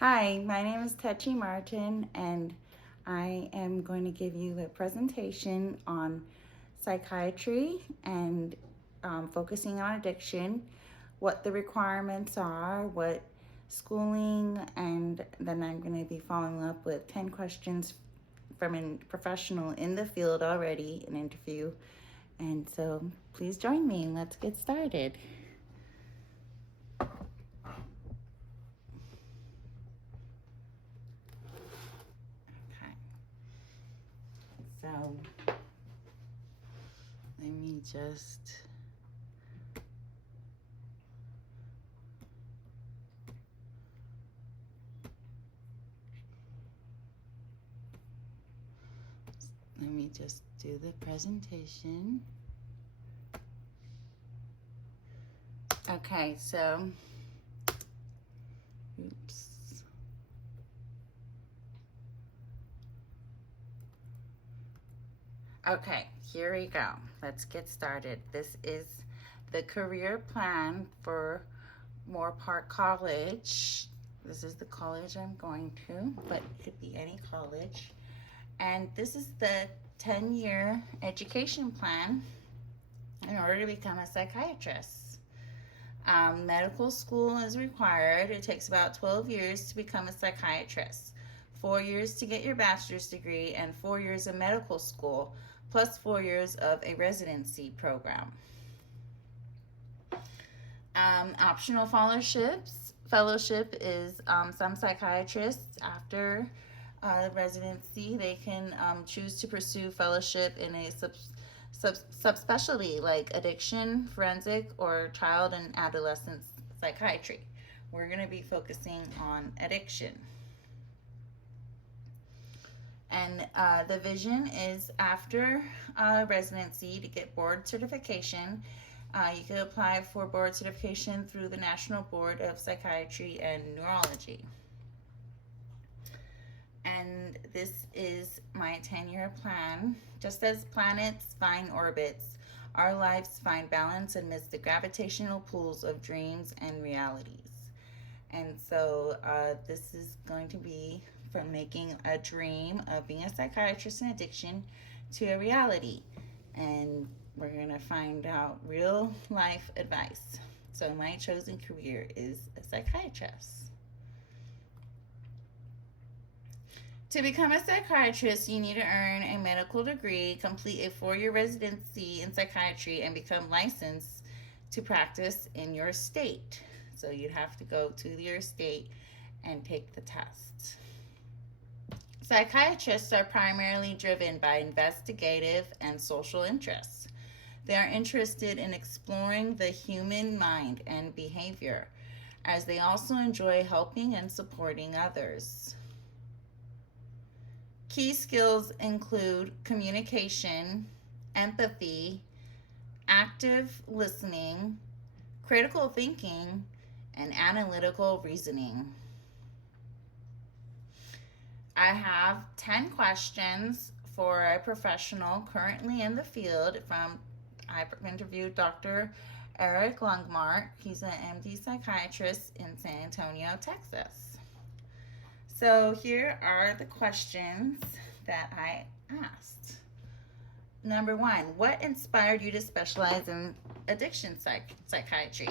Hi, my name is Techi Martin, and I am going to give you a presentation on psychiatry and focusing on addiction, what the requirements are, what schooling, and then I'm going to be following up with 10 questions from a professional in the field already, an interview. And so please join me and let's get started. Okay. So let me just do the presentation. Okay, so oops. Okay, here we go. Let's get started. This is the career plan for Moorpark College. This is the college I'm going to, but it could be any college. And this is the 10-year education plan in order to become a psychiatrist. Medical school is required. It takes about 12 years to become a psychiatrist. 4 years to get your bachelor's degree and 4 years of medical school, plus 4 years of a residency program. Optional fellowships. Fellowship is some psychiatrists after residency, they can choose to pursue fellowship in a subspecialty like addiction, forensic, or child and adolescent psychiatry. We're going to be focusing on addiction. And the vision is after residency to get board certification. You can apply for board certification through the National Board of Psychiatry and Neurology. And this is my 10-year plan. Just as planets find orbits, our lives find balance amidst the gravitational pulls of dreams and realities. And so this is going to be from making a dream of being a psychiatrist in addiction to a reality. And we're going to find out real life advice. So my chosen career is a psychiatrist. To become a psychiatrist, you need to earn a medical degree, complete a 4-year residency in psychiatry, and become licensed to practice in your state. So you'd have to go to your state and take the test. Psychiatrists are primarily driven by investigative and social interests. They are interested in exploring the human mind and behavior, as they also enjoy helping and supporting others. Key skills include communication, empathy, active listening, critical thinking, and analytical reasoning. I have 10 questions for a professional currently in the field I interviewed Dr. Eric Lungmark. He's an MD psychiatrist in San Antonio, Texas. So here are the questions that I asked. Number 1, what inspired you to specialize in addiction psychiatry?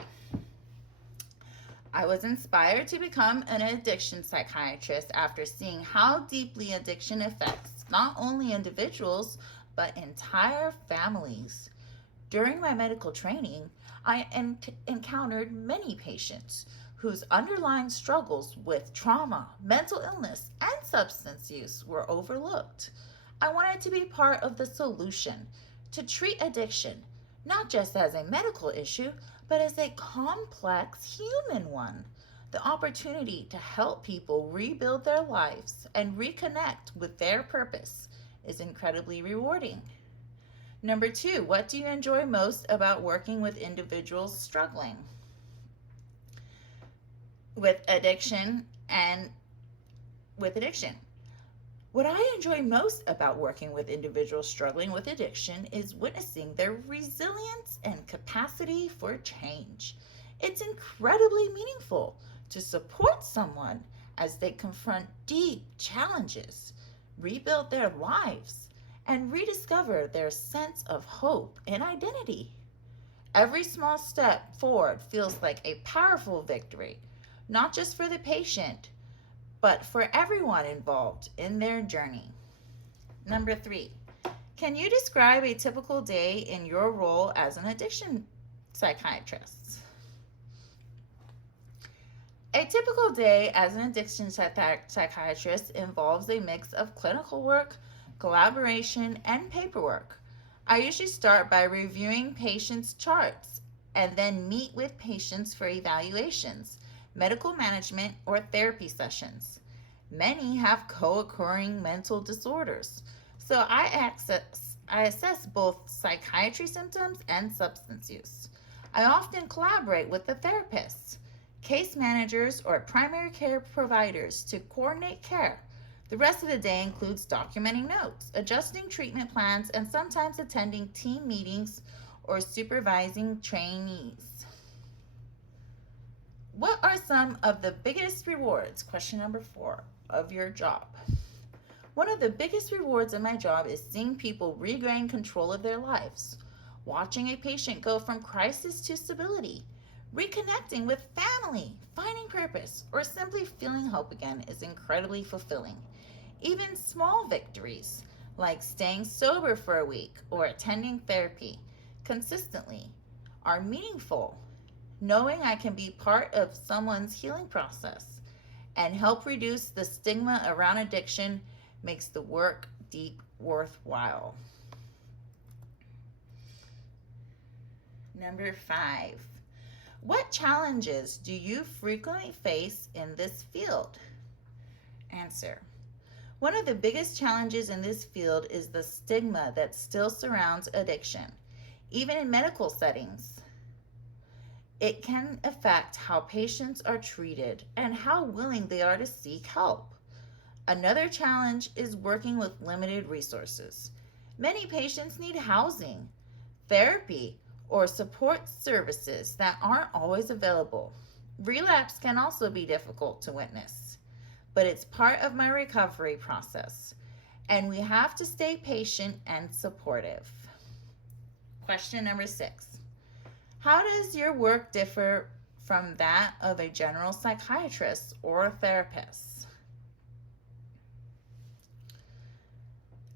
I was inspired to become an addiction psychiatrist after seeing how deeply addiction affects not only individuals, but entire families. During my medical training, I encountered many patients whose underlying struggles with trauma, mental illness, and substance use were overlooked. I wanted to be part of the solution to treat addiction, not just as a medical issue, but as a complex human one. The opportunity to help people rebuild their lives and reconnect with their purpose is incredibly rewarding. Number 2, what do you enjoy most about working with individuals struggling with addiction What I enjoy most about working with individuals struggling with addiction is witnessing their resilience and capacity for change. It's incredibly meaningful to support someone as they confront deep challenges, rebuild their lives, and rediscover their sense of hope and identity. Every small step forward feels like a powerful victory, not just for the patient, but for everyone involved in their journey. Number 3, can you describe a typical day in your role as an addiction psychiatrist? A typical day as an addiction psychiatrist involves a mix of clinical work, collaboration, and paperwork. I usually start by reviewing patients' charts and then meet with patients for evaluations, medical management, or therapy sessions. Many have co-occurring mental disorders, so I assess both psychiatry symptoms and substance use. I often collaborate with the therapists, case managers, or primary care providers to coordinate care. The rest of the day includes documenting notes, adjusting treatment plans, and sometimes attending team meetings or supervising trainees. What are some of the biggest rewards, question number 4, of your job? One of the biggest rewards of my job is seeing people regain control of their lives, watching a patient go from crisis to stability. Reconnecting with family, finding purpose, or simply feeling hope again is incredibly fulfilling. Even small victories, like staying sober for a week or attending therapy consistently, are meaningful. Knowing I can be part of someone's healing process and help reduce the stigma around addiction makes the work deep worthwhile. Number 5. What challenges do you frequently face in this field? Answer. One of the biggest challenges in this field is the stigma that still surrounds addiction. Even in medical settings, it can affect how patients are treated and how willing they are to seek help. Another challenge is working with limited resources. Many patients need housing, therapy, or support services that aren't always available. Relapse can also be difficult to witness, but it's part of my recovery process, and we have to stay patient and supportive. Question number 6. How does your work differ from that of a general psychiatrist or therapist?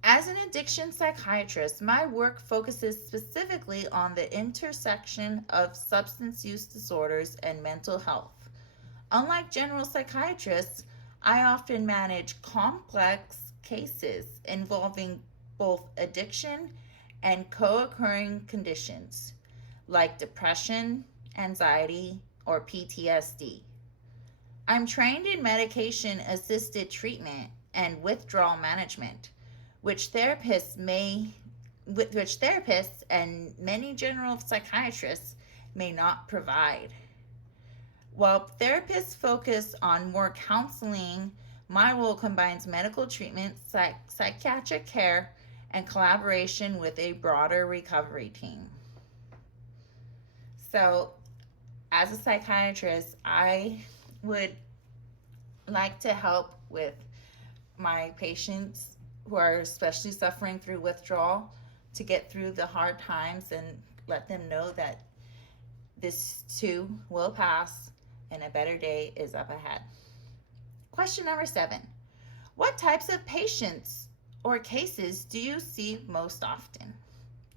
As an addiction psychiatrist, my work focuses specifically on the intersection of substance use disorders and mental health. Unlike general psychiatrists, I often manage complex cases involving both addiction and co-occurring conditions like depression, anxiety, or PTSD. I'm trained in medication-assisted treatment and withdrawal management, which therapists and many general psychiatrists may not provide. While therapists focus on more counseling, my role combines medical treatment, psychiatric care, and collaboration with a broader recovery team. So, as a psychiatrist, I would like to help with my patients who are especially suffering through withdrawal to get through the hard times and let them know that this too will pass and a better day is up ahead. Question number 7. What types of patients or cases do you see most often?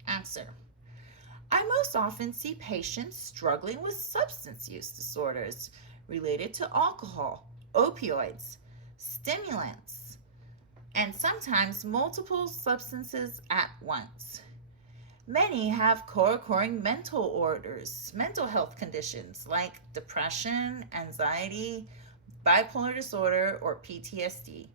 Answer. I most often see patients struggling with substance use disorders related to alcohol, opioids, stimulants, and sometimes multiple substances at once. Many have co-occurring mental health conditions like depression, anxiety, bipolar disorder, or PTSD.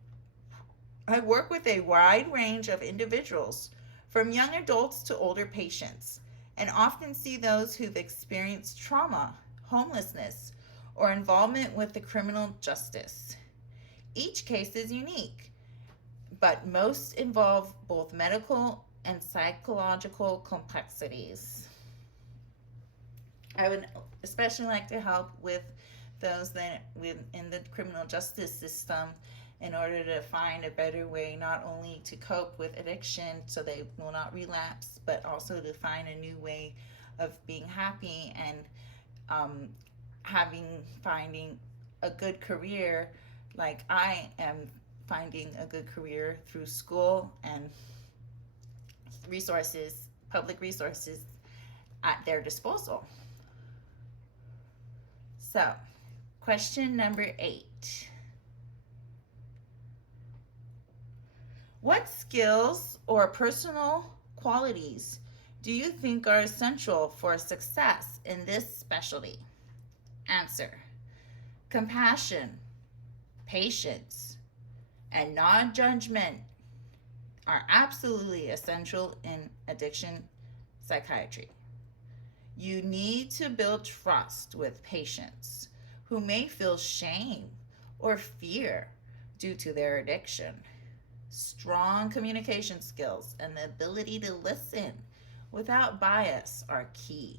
I work with a wide range of individuals, from young adults to older patients, and often see those who've experienced trauma, homelessness, or involvement with the criminal justice. Each case is unique, but most involve both medical and psychological complexities. I would especially like to help with those that within the criminal justice system in order to find a better way not only to cope with addiction so they will not relapse, but also to find a new way of being happy and finding a good career, like I am finding a good career through school and resources, public resources at their disposal. So, question number 8. What skills or personal qualities do you think are essential for success in this specialty? Answer: compassion, patience, and non-judgment are absolutely essential in addiction psychiatry. You need to build trust with patients who may feel shame or fear due to their addiction. Strong communication skills and the ability to listen without bias are key.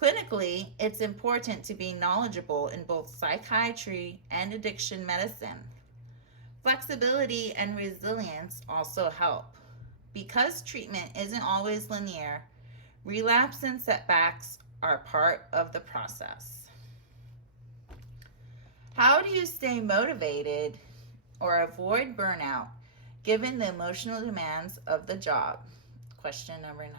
Clinically, it's important to be knowledgeable in both psychiatry and addiction medicine. Flexibility and resilience also help. Because treatment isn't always linear, relapse and setbacks are part of the process. How do you stay motivated or avoid burnout given the emotional demands of the job? Question number 9.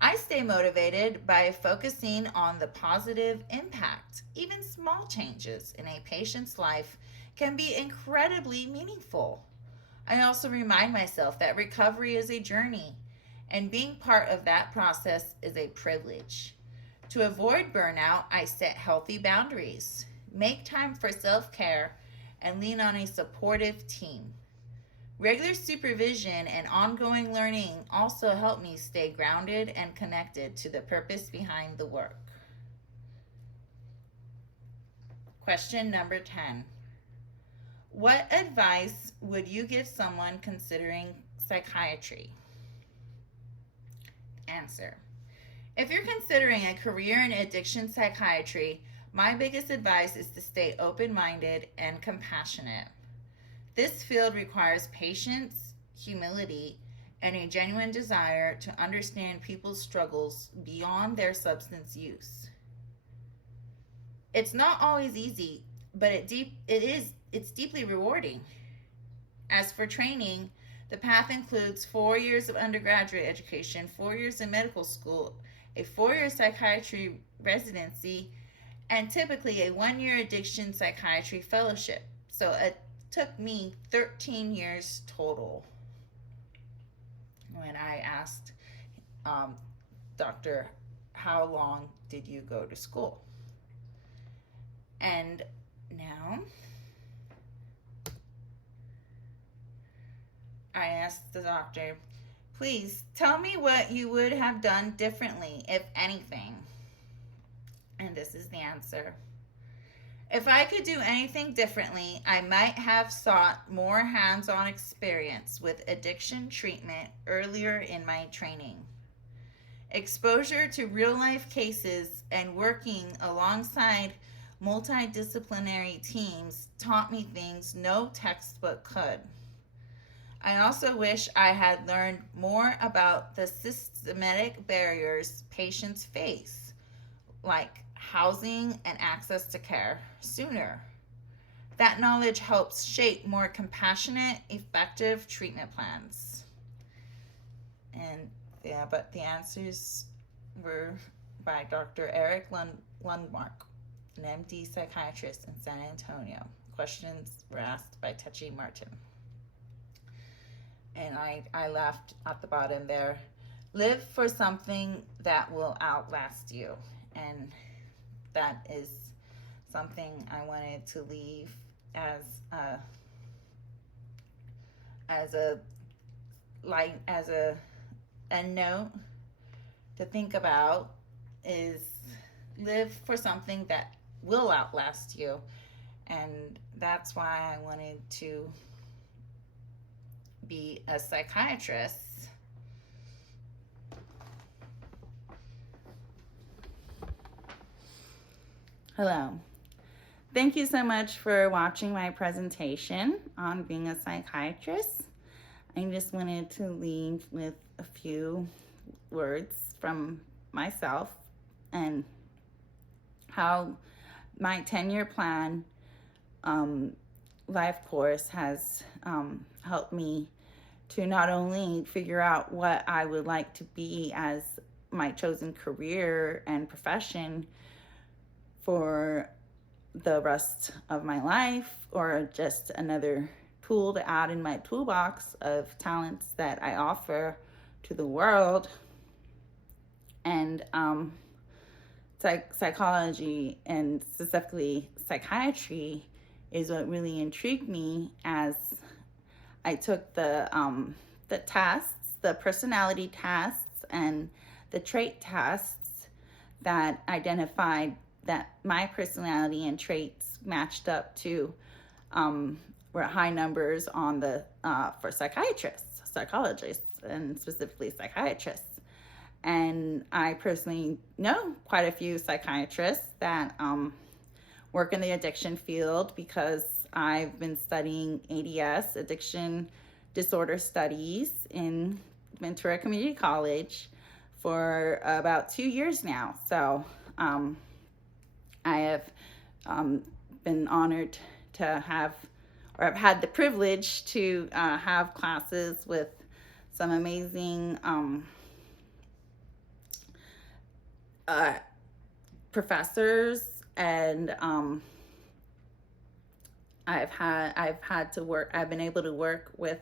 I stay motivated by focusing on the positive impact. Even small changes in a patient's life can be incredibly meaningful. I also remind myself that recovery is a journey, and being part of that process is a privilege. To avoid burnout, I set healthy boundaries, make time for self-care, and lean on a supportive team. Regular supervision and ongoing learning also help me stay grounded and connected to the purpose behind the work. Question number 10. What advice would you give someone considering psychiatry? Answer: if you're considering a career in addiction psychiatry, my biggest advice is to stay open-minded and compassionate. This field requires patience, humility, and a genuine desire to understand people's struggles beyond their substance use. It's not always easy, but it's deeply rewarding. As for training, the path includes 4 years of undergraduate education, 4 years in medical school, a 4-year psychiatry residency, and typically a 1-year addiction psychiatry fellowship. So it took me 13 years total. When I asked Doctor, how long did you go to school? And now I asked the doctor, please tell me what you would have done differently, if anything. And this is the answer. If I could do anything differently, I might have sought more hands-on experience with addiction treatment earlier in my training. Exposure to real-life cases and working alongside multidisciplinary teams taught me things no textbook could. I also wish I had learned more about the systematic barriers patients face, like housing and access to care, sooner. That knowledge helps shape more compassionate, effective treatment plans. And yeah, but the answers were by Dr. Eric Lundmark, an MD psychiatrist in San Antonio. Questions were asked by Techi Martin. And I left at the bottom there. Live for something that will outlast you. And that is something I wanted to leave as a note to think about, is live for something that will outlast you. And that's why I wanted to be a psychiatrist. Hello. Thank you so much for watching my presentation on being a psychiatrist. I just wanted to leave with a few words from myself and how my 10-year plan life course has helped me to not only figure out what I would like to be as my chosen career and profession for the rest of my life, or just another tool to add in my toolbox of talents that I offer to the world. And psychology, and specifically psychiatry, is what really intrigued me as I took the tests, the personality tests and the trait tests that identified that my personality and traits matched up to were high numbers on the for psychiatrists, psychologists, and specifically psychiatrists. And I personally know quite a few psychiatrists that work in the addiction field, because I've been studying ADS, addiction disorder studies, in Ventura Community College for about 2 years now. So I have been honored to have, or I've had the privilege to have classes with some amazing professors, and I've been able to work with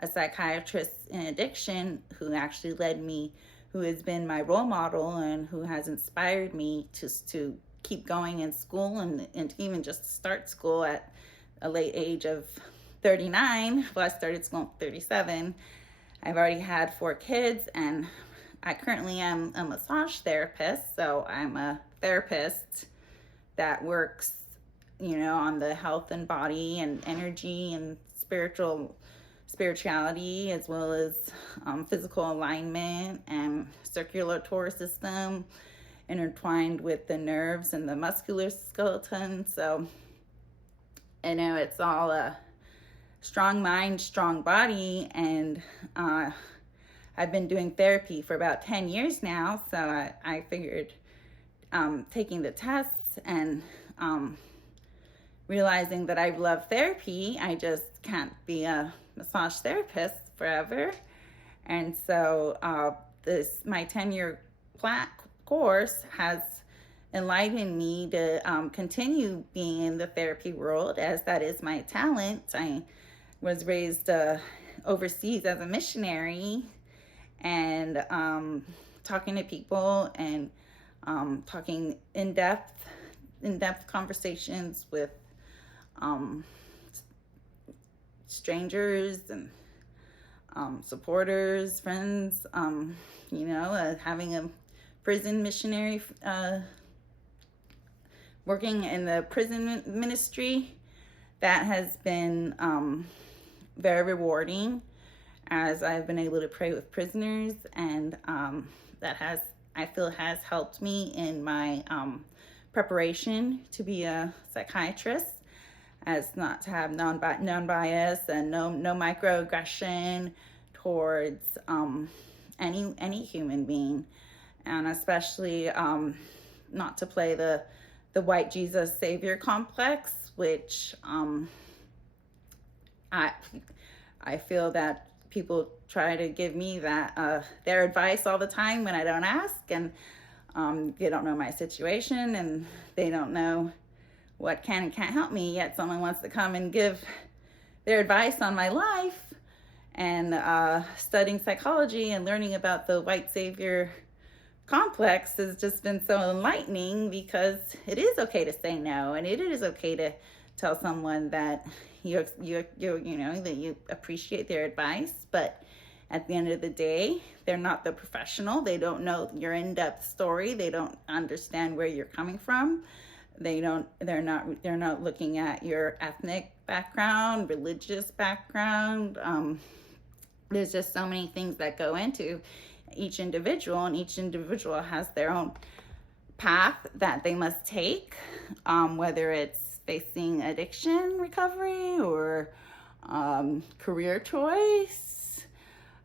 a psychiatrist in addiction who actually led me, who has been my role model and who has inspired me to keep going in school, and even just start school at a late age of 39. Well, I started school at 37. I've already had 4 kids, and I currently am a massage therapist. So I'm a therapist that works, on the health and body and energy and spirituality, as well as physical alignment and circulatory system, intertwined with the nerves and the muscular skeleton. So it's all a strong mind, strong body. And I've been doing therapy for about 10 years now. So I figured taking the tests and realizing that I love therapy, I just can't be a massage therapist forever. And so my 10-year course has enlightened me to continue being in the therapy world, as that is my talent. I was raised overseas as a missionary, and talking to people and talking in-depth conversations with strangers and supporters, friends, having a prison missionary, working in the prison ministry, that has been very rewarding, as I've been able to pray with prisoners, and I feel has helped me in my preparation to be a psychiatrist, as not to have non-bias and no microaggression towards any human being, and especially not to play the white Jesus savior complex, which I feel that people try to give me that their advice all the time when I don't ask, and they don't know my situation, and they don't know what can and can't help me, yet someone wants to come and give their advice on my life. And studying psychology and learning about the white savior complex has just been so enlightening, because it is okay to say no, and it is okay to tell someone that you that you appreciate their advice, but at the end of the day, they're not the professional. They don't know your in-depth story. They don't understand where you're coming from. They're not looking at your ethnic background, religious background. There's just so many things that go into each individual, and each individual has their own path that they must take, whether it's facing addiction recovery or career choice.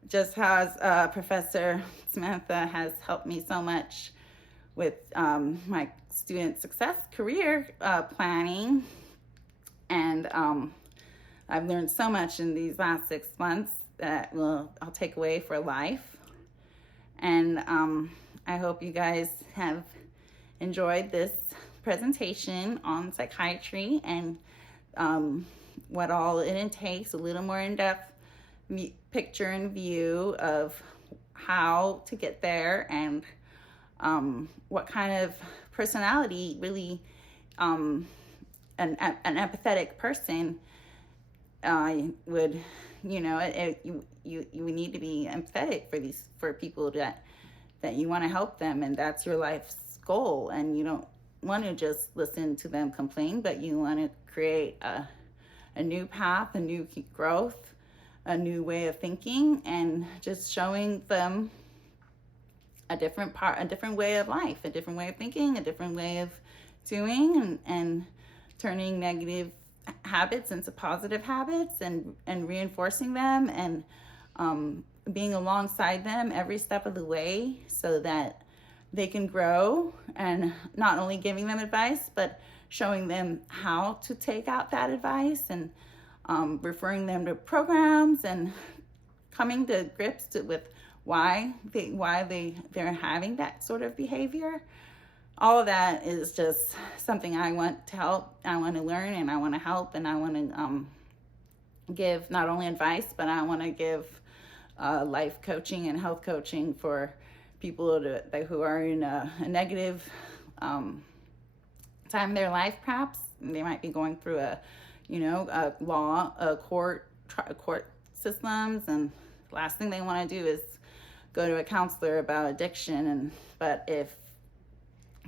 Just as Professor Samantha has helped me so much with my student success career planning, and I've learned so much in these last 6 months that I'll take away for life. And I hope you guys have enjoyed this presentation on psychiatry and what all it entails, a little more in-depth picture and view of how to get there, and what kind of personality really an empathetic person would, you need to be empathetic for people that you want to help them, and that's your life's goal. And you don't want to just listen to them complain, but you want to create a new path, a new growth, a new way of thinking, and just showing them a different way of life, a different way of thinking, a different way of doing, and turning negative habits into positive habits, and reinforcing them, and being alongside them every step of the way so that they can grow, and not only giving them advice, but showing them how to take out that advice, and referring them to programs, and coming to grips with why they're having that sort of behavior. All of that is just something I want to help, I want to learn, and I want to help, and I want to give not only advice, but I want to give life coaching and health coaching for people who are in a negative time in their life. Perhaps they might be going through a court systems, and the last thing they want to do is go to a counselor about addiction. But if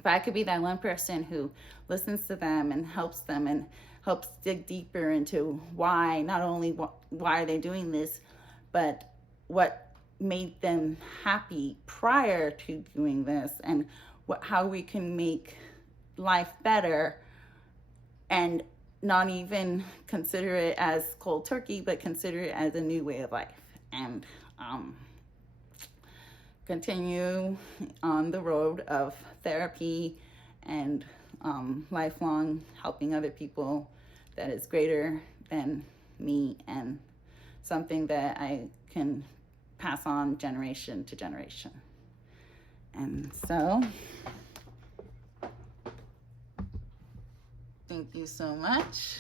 I could be that one person who listens to them and helps them, and helps dig deeper into why, not only why are they doing this, but what made them happy prior to doing this, and how we can make life better, and not even consider it as cold turkey, but consider it as a new way of life, and continue on the road of therapy and lifelong helping other people that is greater than me, and something that I can pass on generation to generation. And so, thank you so much.